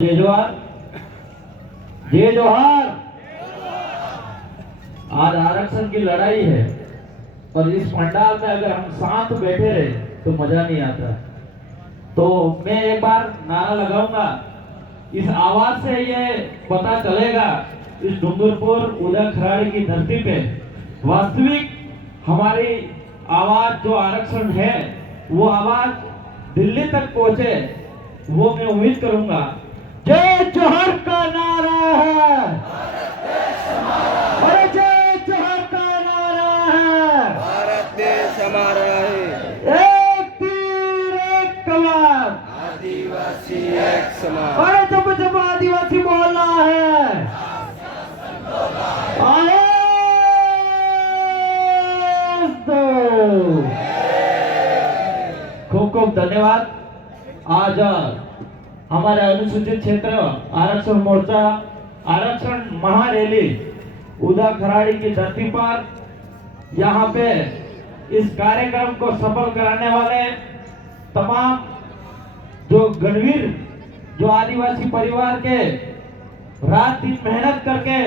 जय जोहार, जय जोहार। आज आरक्षण की लड़ाई है और इस पंडाल में अगर हम साथ बैठे रहे तो मजा नहीं आता। तो मैं एक बार नारा लगाऊंगा, इस आवाज से ये पता चलेगा इस डूंगरपुर उदयखराड़ी की धरती पे वास्तविक हमारी आवाज जो आरक्षण है वो आवाज दिल्ली तक पहुंचे, वो मैं उम्मीद करूंगा। जय जोहर का नारा है, अरे जय जोहर का नारा है। भारत देश हमारा है, एक तीर एक कमान, आदिवासी एक समान। अरे जब जब आदिवासी बोलना है, आए खूब खूब धन्यवाद। आज हमारे अनुसूचित क्षेत्र आरक्षण मोर्चा आरक्षण महारैली उदयखराड़ी की धरती पर यहाँ पे इस कार्यक्रम को सफल कराने वाले तमाम जो गणवीर जो आदिवासी परिवार के रात दिन मेहनत करके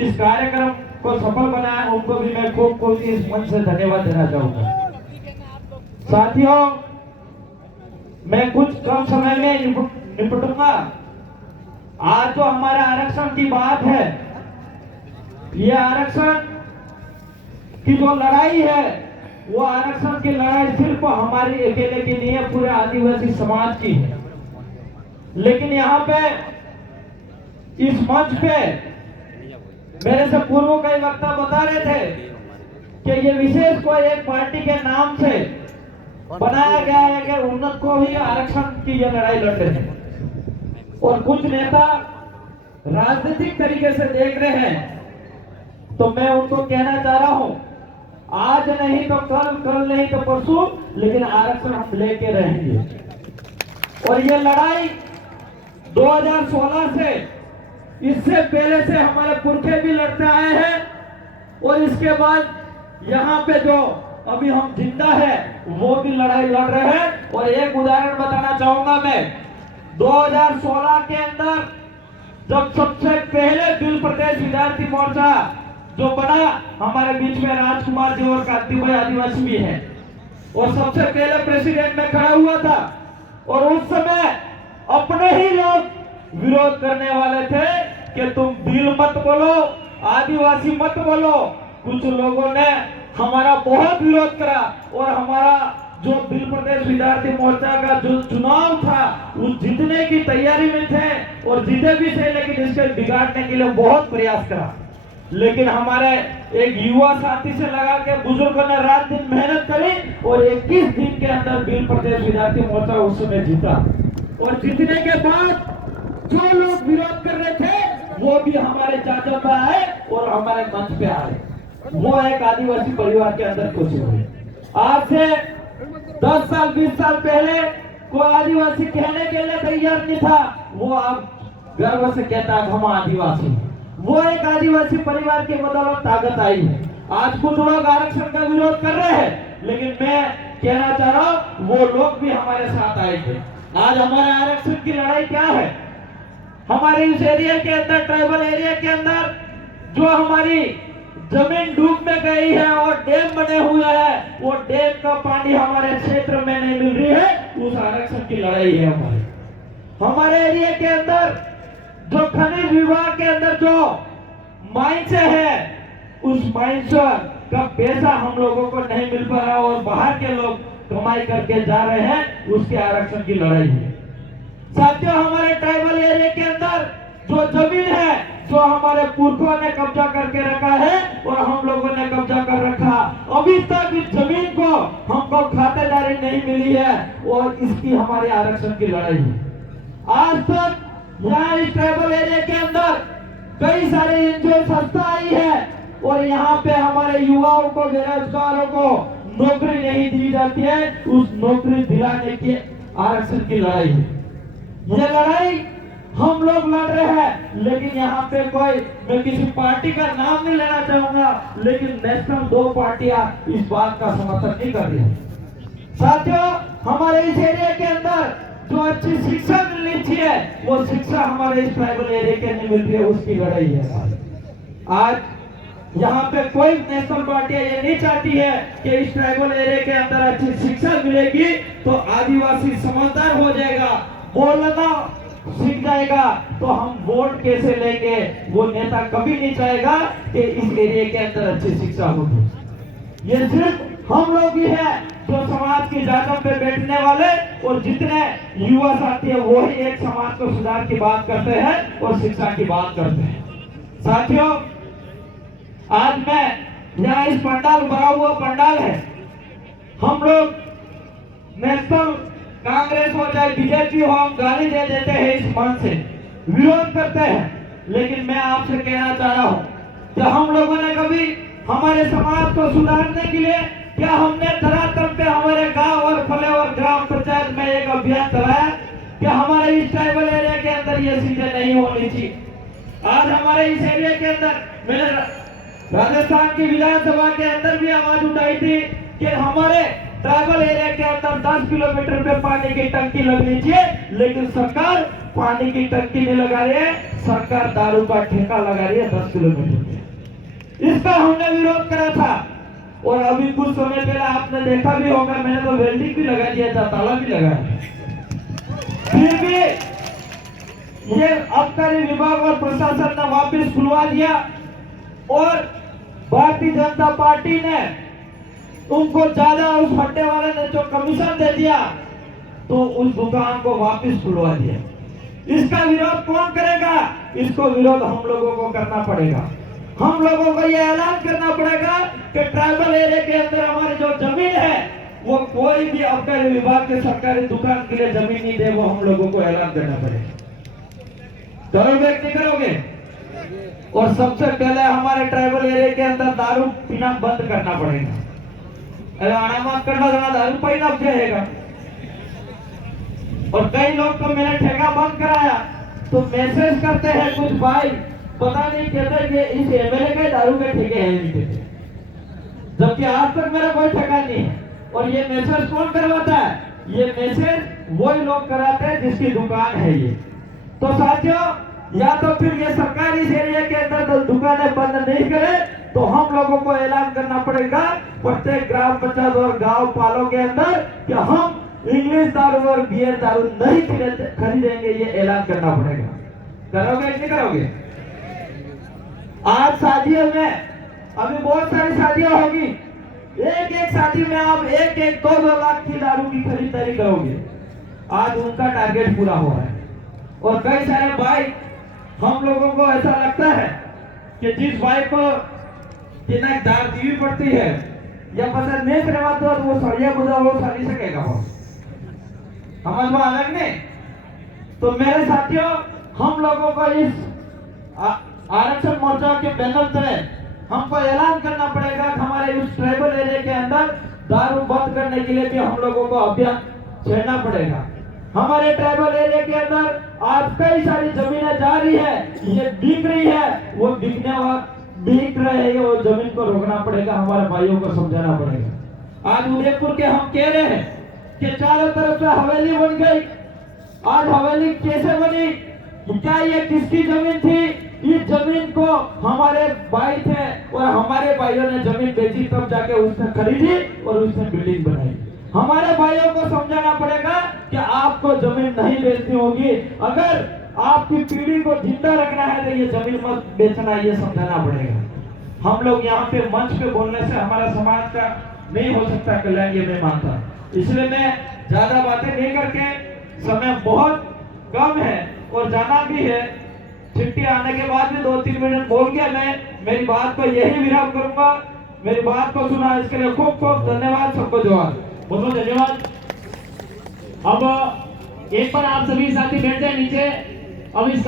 इस कार्यक्रम को सफल बनाया, उनको भी मैं खूब खूब इस मंच से धन्यवाद देना चाहूंगा। साथियों, मैं कुछ कम समय में निपटूंगा। आज जो हमारे आरक्षण की बात है, ये आरक्षण की जो लड़ाई है वो आरक्षण की लड़ाई सिर्फ हमारी अकेले की नहीं है, पूरे आदिवासी समाज की है। लेकिन यहाँ पे इस मंच पे मेरे से पूर्व कई वक्ता बता रहे थे कि ये विशेष कोई एक पार्टी के नाम से बनाया गया है कि उन्नत को भी आरक्षण की ये लड़ाई लड़ रहे हैं, और कुछ नेता राजनीतिक तरीके से देख रहे हैं। तो मैं उनको कहना चाह रहा हूं, आज नहीं तो कल, कल नहीं तो परसों, लेकिन आरक्षण हम लेके रहेंगे। और ये लड़ाई 2016 से, इससे पहले से हमारे पुरखे भी लड़ते आए हैं, और इसके बाद यहाँ पे जो अभी हम जिंदा है वो भी लड़ाई लड़ रहे हैं। और एक उदाहरण बताना चाहूंगा मैं, 2016 के अंदर जब सबसे पहले बिल प्रदेश विद्यार्थी मोर्चा जो बना, हमारे बीच में राजकुमार जी और कांति भाई आदिवासी भी हैं, और सबसे पहले प्रेसिडेंट में खड़ा हुआ था। और उस समय अपने ही लोग विरोध करने वाले थे कि तुम बिल मत बोलो, आदिवासी मत बोलो। कुछ लोगों ने हमारा बहुत विरोध करा, और हमारा जो बिल प्रदेश विद्यार्थी मोर्चा का जो चुनाव था उस जीतने की तैयारी में थे, और जीते भी थे, लेकिन इसके बिगाड़ने के लिए बहुत प्रयास करा। लेकिन हमारे एक युवा साथी से लगा के बुजुर्गों ने रात दिन मेहनत करी, और 21 दिन के अंदर बिल प्रदेश विद्यार्थी मोर्चा उस समय जीता। और जीतने के बाद जो लोग विरोध कर रहे थे वो भी हमारे चाचा पे आए और हमारे मंच पे आए। वो एक आदिवासी परिवार के अंदर खुशी हुई। आज से 10 साल 20 साल पहले कोई आदिवासी कहने के लिए तैयार नहीं था, वो अब गर्व से कहता है हम आदिवासी। वो एक आदिवासी परिवार की बदौलत ताकत आई है। आज कुछ लोग आरक्षण का विरोध कर रहे हैं, लेकिन मैं कहना चाह रहा हूँ वो लोग भी हमारे साथ आए थे। आज हमारे आरक्षण की लड़ाई क्या है, हमारे इस एरिया के अंदर, ट्राइबल एरिया के अंदर जो हमारी जमीन डूब में गई है और डैम बने हुए हैं, वो डैम का पानी हमारे क्षेत्र में नहीं मिल रही है, उस आरक्षण की लड़ाई है हमारे एरिया के अंदर। जो खनिज विभाग के अंदर जो माइंस है, उस माइंस का पैसा हम लोगों को नहीं मिल पा रहा, और बाहर के लोग कमाई करके जा रहे हैं, उसके आरक्षण की लड़ाई है। साथियों, हमारे ट्राइबल एरिया के अंदर जो जमीन है जो हमारे पुरखों ने कब्जा करके रखा है और हम लोगों ने कब्जा कर रखा, अभी तक इस जमीन को हमको खातेदारी नहीं मिली है, और इसकी हमारे आरक्षण की लड़ाई है। आज तक यहाँ इस ट्राइबल एरिया के अंदर कई सारे एनजीओ संस्था आई है, और यहाँ पे हमारे युवाओं को, बेरोजगारों को नौकरी नहीं दी जाती है। उस नौकरी दिलाने की आरक्षण की लड़ाई है। ये लड़ाई हम लोग लड़ रहे हैं, लेकिन यहाँ पे कोई, मैं किसी पार्टी का नाम नहीं लेना चाहूंगा, लेकिन नेशनल 2 पार्टियां इस बात का समर्थन नहीं कर रही है। साथियों, हमारे इस एरिया के अंदर जो अच्छी शिक्षा मिल रही नीची है, वो शिक्षा हमारे इस ट्राइबल एरिया के नहीं मिल रही है, उसकी लड़ाई है। आज यहाँ पे कोई नेशनल पार्टियां ये नहीं चाहती है कि इस ट्राइबल एरिया के अंदर अच्छी शिक्षा मिलेगी तो आदिवासी समझदार हो जाएगा, बोलना सीख जाएगा, तो हम वोट कैसे लेंगे। वो नेता कभी नहीं चाहेगा कि इस एरिया के अंदर अच्छी शिक्षा होगी। ये सिर्फ हम लोग ही है जो समाज की जागम पे बैठने वाले, और जितने युवा साथी है वो ही एक समाज को सुधार की बात करते हैं और शिक्षा की बात करते हैं। साथियों, आज मैं यहाँ इस पंडाल भरा हुआ पंडाल है, हम लोग नेशनल कांग्रेस हो चाहे बीजेपी हो, हम गाली दे देते हैं, इस मंच से विरोध करते हैं, लेकिन मैं आपसे कहना चाह रहा हूँ कि हम लोगों ने कभी हमारे समाज को सुधारने के लिए क्या हमने धरातल पे हमारे गांव और फले और ग्राम पंचायत में एक अभियान चलाया कि हमारे इस ट्राइबल एरिया के अंदर ये चीजें नहीं होनी चाहिए। आज हमारे इस एरिया के अंदर मैंने राजस्थान की विधानसभा के अंदर भी आवाज उठाई थी कि हमारे ट्राइबल एरिया के अंदर 10 किलोमीटर पे पानी की टंकी लगनी चाहिए, लेकिन सरकार पानी की टंकी नहीं लगा रही है, सरकार दारू का ठेका लगा रही है 10 किलोमीटर पे। इसका हमने विरोध करा था, और अभी कुछ समय पहले आपने देखा भी होगा, मैंने तो वेल्डिंग भी लगा दिया था, ताला भी लगाया। फिर भी ये आबकारी विभाग और प्रशासन ने वापस खुलवा दिया, और भारतीय जनता पार्टी ने उनको ज्यादा, उस हट्टे वाले ने जो कमीशन दे दिया, तो उस दुकान को वापस खुलवा दिया। इसका विरोध कौन करेगा? इसको विरोध हम लोगों को करना पड़ेगा। हम लोगों को यह ऐलान करना पड़ेगा कि ट्राइबल एरिया के अंदर हमारी जो जमीन है वो कोई भी आबकारी विभाग के सरकारी दुकान के लिए जमीन नहीं दे, वो हम लोगों को ऐलान करना पड़ेगा। करोगे नहीं करोगे? और सबसे पहले हमारे ट्राइबल एरिया के अंदर दारू पीना बंद करना पड़ेगा। करना दारू पीना जाएगा। और कई लोग को मैंने ठेका बंद कराया तो मैसेज करते हैं कुछ भाई, पता नहीं कहते कि इस एमएलए के दारू के ठेके हैं नहीं ठेके, जबकि आज तक मेरा कोई ठेका नहीं है। और ये मैसेज कौन करवाता है? ये मैसेज वही लोग कराते हैं जिसकी दुकान है ये। तो साथियों, या तो फिर ये सरकार इस एरिया के अंदर दुकानें बंद नहीं करे, तो हम लोगों को ऐलान करना पड़ेगा प्रत्येक ग्राम पंचायत और गांव पालों के अंदर कि हम इंग्लिश दारू और बियर दारू नहीं खरीदेंगे, ये ऐलान करना पड़ेगा। करोगे नहीं करोगे? आज शादियों में अभी बहुत सारी शादियां होगी, एक एक शादी में आप एक एक 2-2 लाख की दारू की खरीदारी करोगे। आज उनका टारगेट पूरा हुआ है। और कई सारे भाई, हम लोगों को ऐसा लगता है कि जिस भाई को कितना दार दीवी पड़ती है या पसंद नहीं करवाते और वो सड़िया बुझा वो साड़ी से कहेगा वो समझ में अलग नहीं। तो मेरे साथियों, हम लोगों को इस आरक्षण मोर्चा के बैनर तले हमको ऐलान करना पड़ेगा कि हमारे इस ट्राइबल एरिया के अंदर दारू बंद करने के लिए भी हम लोगों को अभियान छेड़ना पड़ेगा। हमारे ट्राइबल एरिया के अंदर आज कई सारी जमीनें जा रही है, ये बिक रही है, वो बिक रहे हैं, वो जमीन को रोकना पड़ेगा, हमारे भाइयों को समझाना पड़ेगा। आज उदयपुर के हम कह रहे हैं कि चारों तरफ से हवेली बन गई। आज हवेली कैसे बनी? क्या ये किसकी जमीन थी? इस जमीन को हमारे भाई थे और हमारे भाइयों ने जमीन बेची, तब जाके उसने खरीदी और उसने बिल्डिंग बनाई। हमारे भाइयों को समझाना पड़ेगा कि आपको जमीन नहीं बेचनी होगी, अगर आपकी पीढ़ी को जिंदा रखना है तो ये जमीन मत बेचना, ये समझाना पड़ेगा। हम लोग यहाँ पे मंच पे बोलने से हमारा समाज का नहीं हो सकता कल्याण, ये मैं मानता। इसलिए मैं ज्यादा बातें नहीं करके, समय बहुत कम है और जाना भी है, छुट्टी आने के बाद भी 2-3 मिनट बोल गया मैं, मेरी बात को यही विराम करूंगा। मेरी बात को सुना इसके लिए खूब खूब धन्यवाद, सबको जोहार। बहुत बहुत धन्यवाद। अब एक बार आप सभी साथी बैठ जाए नीचे। अब इस